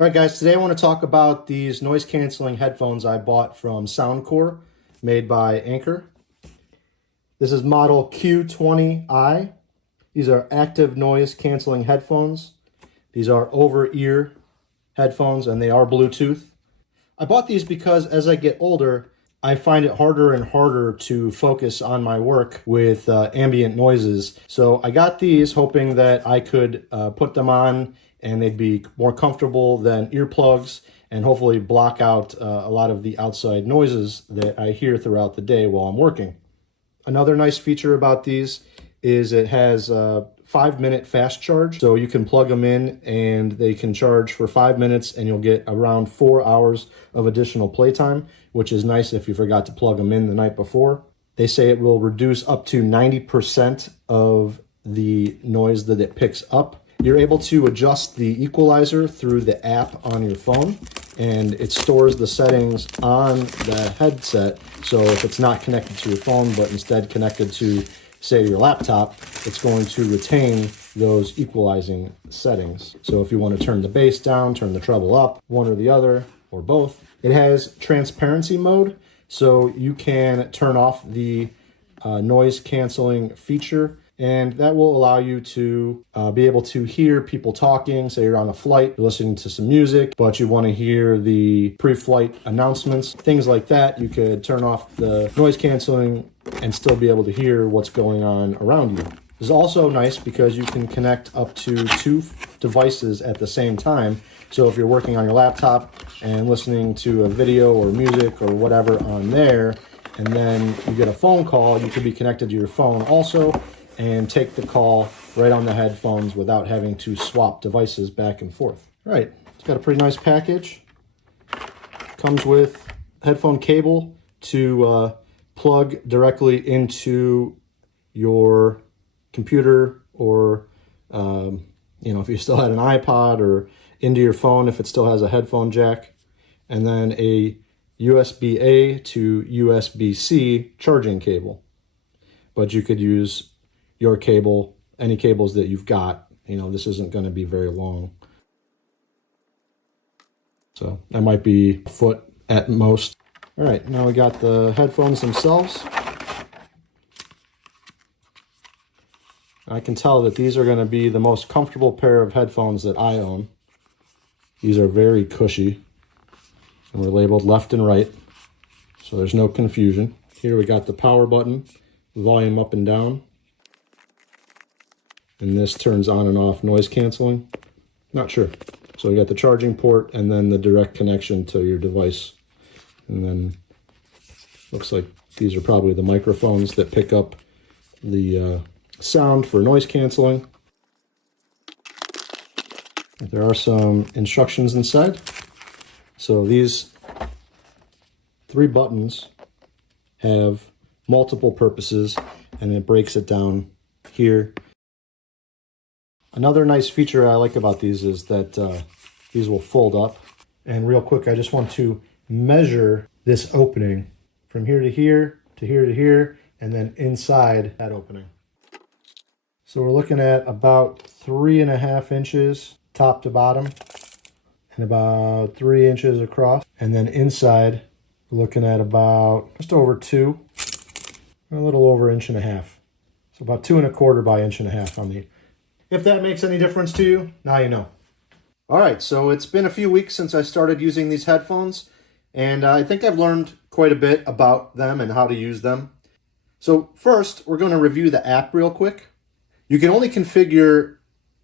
All right, guys, today I want to talk about these noise canceling headphones I bought from Soundcore, made by Anker. This is model Q20i. These are active noise canceling headphones. These are over-ear headphones and they are Bluetooth. I bought these because as I get older, I find it harder and harder to focus on my work with ambient noises. So I got these hoping that I could put them on and they'd be more comfortable than earplugs and hopefully block out a lot of the outside noises that I hear throughout the day while I'm working. Another nice feature about these is it has a 5-minute fast charge. So you can plug them in and they can charge for 5 minutes and you'll get around 4 hours of additional playtime, which is nice if you forgot to plug them in the night before. They say it will reduce up to 90% of the noise that it picks up. You're able to adjust the equalizer through the app on your phone, and it stores the settings on the headset. So if it's not connected to your phone, but instead connected to, say, your laptop, it's going to retain those equalizing settings. So if you want to turn the bass down, turn the treble up, one or the other, or both. It has transparency mode, so you can turn off the noise canceling feature, and that will allow you to be able to hear people talking. Say you're on a flight, you're listening to some music, but you want to hear the pre-flight announcements, things like that. You could turn off the noise canceling and still be able to hear what's going on around you. This is also nice because you can connect up to 2 devices at the same time. So if you're working on your laptop and listening to a video or music or whatever on there, and then you get a phone call, you could be connected to your phone also and take the call right on the headphones without having to swap devices back and forth. All right, it's got a pretty nice package. Comes with headphone cable to plug directly into your computer, or if you still had an iPod, or into your phone if it still has a headphone jack, and then a USB-A to USB-C charging cable. But you could use your cable, any cables that you've got. This isn't going to be very long. So that might be a foot at most. All right, now we got the headphones themselves. I can tell that these are going to be the most comfortable pair of headphones that I own. These are very cushy, and we're labeled left and right, so there's no confusion. Here we got the power button, volume up and down, and this turns on and off noise canceling. Not sure. So we got the charging port and then the direct connection to your device. And then looks like these are probably the microphones that pick up the sound for noise canceling. There are some instructions inside. So these 3 buttons have multiple purposes, and it breaks it down here. Another nice feature I like about these is that these will fold up. And real quick, I just want to measure this opening from here to here to here to here, and then inside that opening. So we're looking at about 3.5 inches top to bottom, and about 3 inches across. And then inside, we're looking at about just over 2, a little over 1.5 inches. So about 2.25 by 1.5 inches on the. If that makes any difference to you, now you know. All right, so it's been a few weeks since I started using these headphones, and I think I've learned quite a bit about them and how to use them. So first, we're going to review the app real quick. You can only configure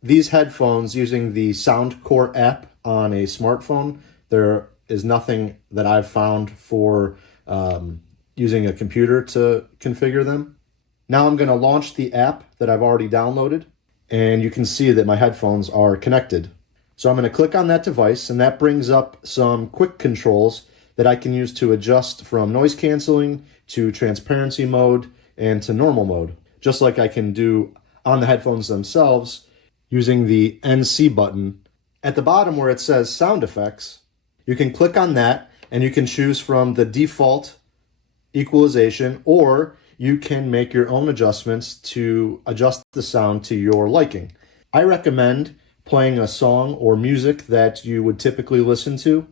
these headphones using the Soundcore app on a smartphone. There is nothing that I've found for using a computer to configure them. Now I'm going to launch the app that I've already downloaded, and you can see that my headphones are connected. So I'm going to click on that device, and that brings up some quick controls that I can use to adjust from noise canceling to transparency mode and to normal mode, just like I can do on the headphones themselves using the NC button. At the bottom where it says sound effects, you can click on that and you can choose from the default equalization, or you can make your own adjustments to adjust the sound to your liking. I recommend playing a song or music that you would typically listen to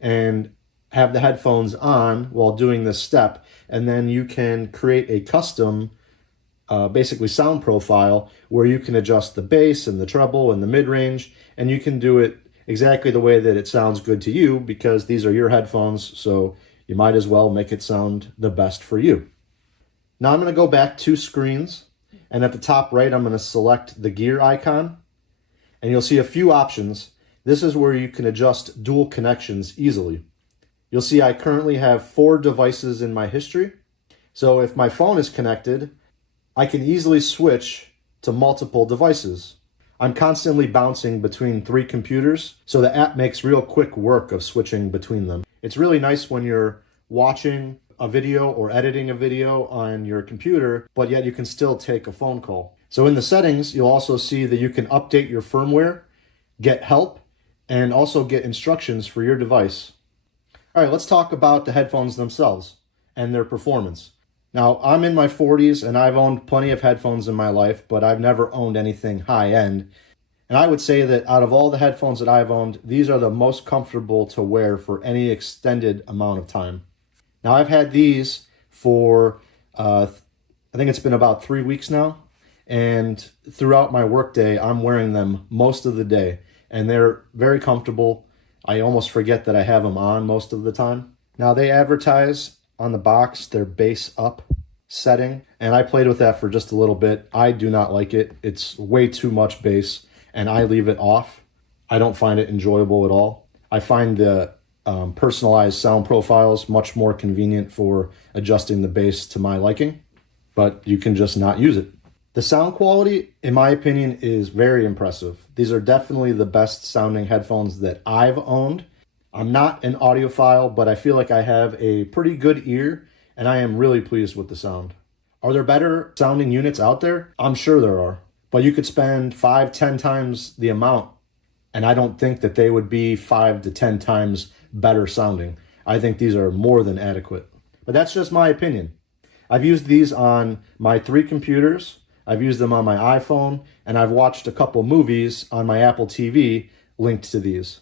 and have the headphones on while doing this step. And then you can create a custom basically sound profile where you can adjust the bass and the treble and the mid-range, and you can do it exactly the way that it sounds good to you, because these are your headphones, so you might as well make it sound the best for you. Now I'm going to go back 2 screens, and at the top right I'm going to select the gear icon, and you'll see a few options. This is where you can adjust dual connections easily. You'll see I currently have 4 devices in my history, so if my phone is connected, I can easily switch to multiple devices. I'm constantly bouncing between 3 computers, so the app makes real quick work of switching between them. It's really nice when you're watching a video or editing a video on your computer, but yet you can still take a phone call. So in the settings, you'll also see that you can update your firmware, get help, and also get instructions for your device. All right, let's talk about the headphones themselves and their performance. Now, I'm in my 40s and I've owned plenty of headphones in my life, but I've never owned anything high-end. And I would say that out of all the headphones that I've owned, these are the most comfortable to wear for any extended amount of time. Now, I've had these for, I think it's been about 3 weeks now. And throughout my workday, I'm wearing them most of the day. And they're very comfortable. I almost forget that I have them on most of the time. Now, they advertise on the box their bass up setting, and I played with that for just a little bit. I do not like it. It's way too much bass, and I leave it off. I don't find it enjoyable at all. I find the personalized sound profiles much more convenient for adjusting the bass to my liking, but you can just not use it. The sound quality, in my opinion, is very impressive. These are definitely the best sounding headphones that I've owned. I'm not an audiophile, but I feel like I have a pretty good ear, and I am really pleased with the sound. Are there better sounding units out there? I'm sure there are, but you could spend 5-10 times the amount, and I don't think that they would be 5 to 10 times better sounding. I think these are more than adequate, but that's just my opinion. I've used these on my 3 computers. I've used them on my iPhone, and I've watched a couple movies on my Apple TV linked to these.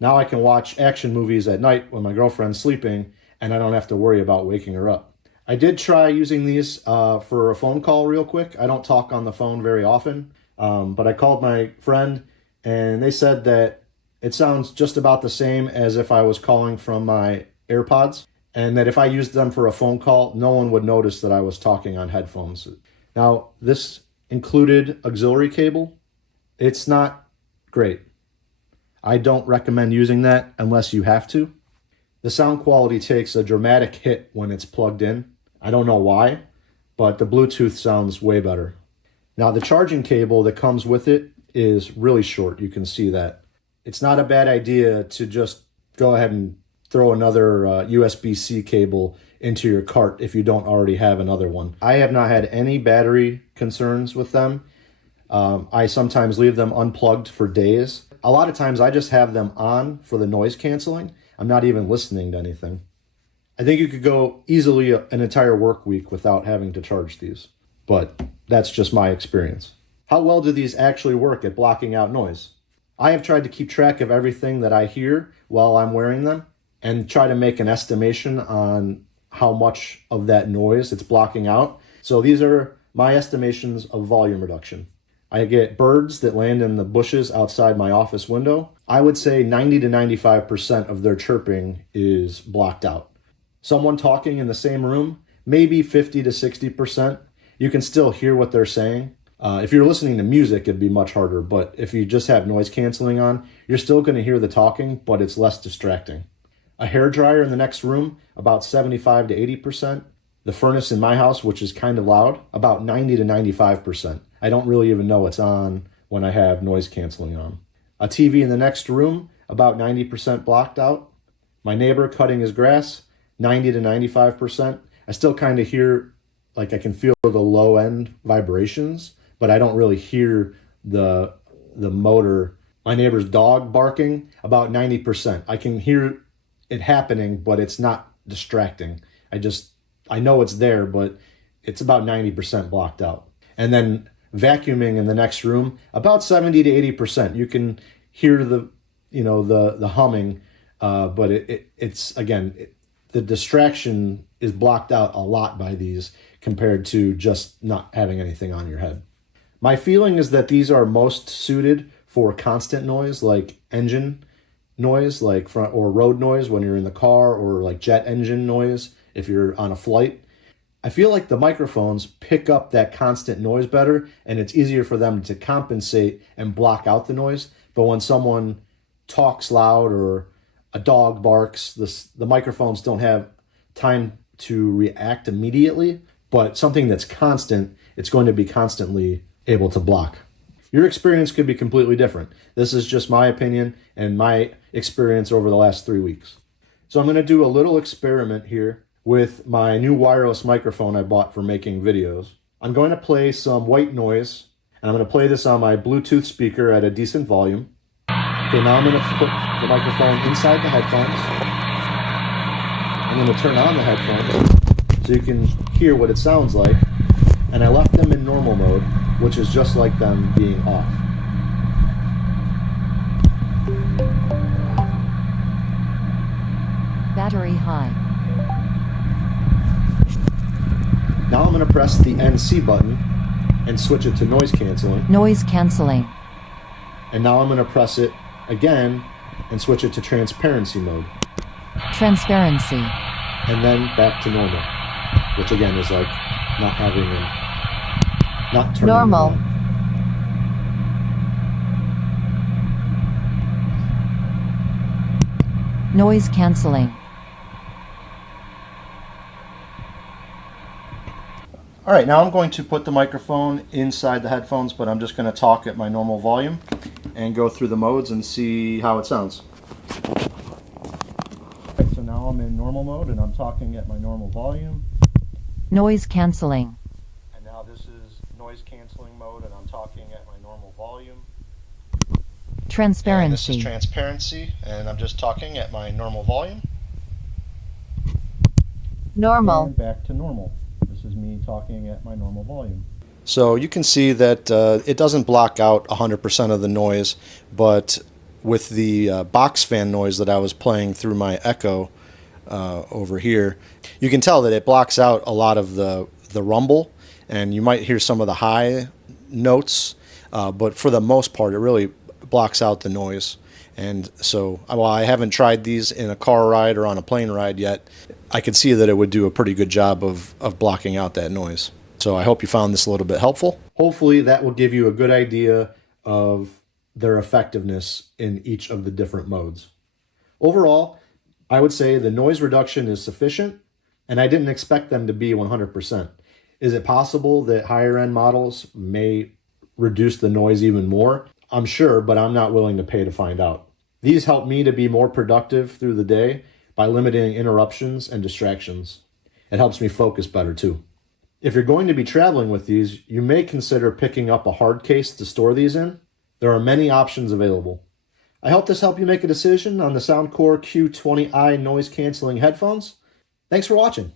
Now I can watch action movies at night when my girlfriend's sleeping, and I don't have to worry about waking her up. I did try using these for a phone call real quick. I don't talk on the phone very often, but I called my friend, and they said that it sounds just about the same as if I was calling from my AirPods, and that if I used them for a phone call, no one would notice that I was talking on headphones. Now, this included auxiliary cable. It's not great. I don't recommend using that unless you have to. The sound quality takes a dramatic hit when it's plugged in. I don't know why, but the Bluetooth sounds way better. Now, the charging cable that comes with it is really short. You can see that. It's not a bad idea to just go ahead and throw another USB-C cable into your cart if you don't already have another one. I have not had any battery concerns with them. I sometimes leave them unplugged for days. A lot of times I just have them on for the noise canceling. I'm not even listening to anything. I think you could go easily an entire work week without having to charge these, but that's just my experience. How well do these actually work at blocking out noise? I have tried to keep track of everything that I hear while I'm wearing them and try to make an estimation on how much of that noise it's blocking out. So these are my estimations of volume reduction. I get birds that land in the bushes outside my office window. I would say 90 to 95% of their chirping is blocked out. Someone talking in the same room, maybe 50 to 60%. You can still hear what they're saying. If you're listening to music, it'd be much harder, but if you just have noise canceling on, you're still going to hear the talking, but it's less distracting. A hairdryer in the next room, about 75 to 80%. The furnace in my house, which is kind of loud, about 90 to 95%. I don't really even know it's on when I have noise canceling on. A TV in the next room, about 90% blocked out. My neighbor cutting his grass, 90 to 95%. I still kind of hear, like I can feel the low end vibrations, but I don't really hear the motor. My neighbor's dog barking, about 90%. I can hear it happening, but it's not distracting. I know it's there, but it's about 90% blocked out. And then vacuuming in the next room, about 70 to 80%. You can hear the, the humming, but it's again, the distraction is blocked out a lot by these compared to just not having anything on your head. My feeling is that these are most suited for constant noise, like engine noise, like front or road noise when you're in the car, or like jet engine noise if you're on a flight. I feel like the microphones pick up that constant noise better, and it's easier for them to compensate and block out the noise. But when someone talks loud or a dog barks, the microphones don't have time to react immediately. But something that's constant, it's going to be constantly able to block. Your experience could be completely different. This is just my opinion and my experience over the last 3 weeks. So I'm going to do a little experiment here with my new wireless microphone I bought for making videos. I'm going to play some white noise, and I'm going to play this on my Bluetooth speaker at a decent volume. Okay, now I'm going to put the microphone inside the headphones. I'm going to turn on the headphones so you can hear what it sounds like. And I left them in normal mode, which is just like them being off. Battery high. Now I'm going to press the NC button and switch it to noise canceling. Noise canceling. And now I'm going to press it again and switch it to transparency mode. Transparency. And then back to normal, which again is like not having not turning normal. on. Noise canceling. All right, now I'm going to put the microphone inside the headphones, but I'm just going to talk at my normal volume and go through the modes and see how it sounds. Okay, so now I'm in normal mode and I'm talking at my normal volume. Noise canceling. And now this is noise canceling mode and I'm talking at my normal volume. Transparency. And this is transparency and I'm just talking at my normal volume. Normal. And back to normal. This is me talking at my normal volume. So you can see that it doesn't block out 100% of the noise, but with the box fan noise that I was playing through my Echo over here, you can tell that it blocks out a lot of the rumble, and you might hear some of the high notes, but for the most part, it really blocks out the noise. And so while I haven't tried these in a car ride or on a plane ride yet, I can see that it would do a pretty good job of blocking out that noise. So I hope you found this a little bit helpful. Hopefully that will give you a good idea of their effectiveness in each of the different modes. Overall, I would say the noise reduction is sufficient, and I didn't expect them to be 100%. Is it possible that higher end models may reduce the noise even more? I'm sure, but I'm not willing to pay to find out. These help me to be more productive through the day by limiting interruptions and distractions. It helps me focus better too. If you're going to be traveling with these, you may consider picking up a hard case to store these in. There are many options available. I hope this helped you make a decision on the Soundcore Q20i noise canceling headphones. Thanks for watching.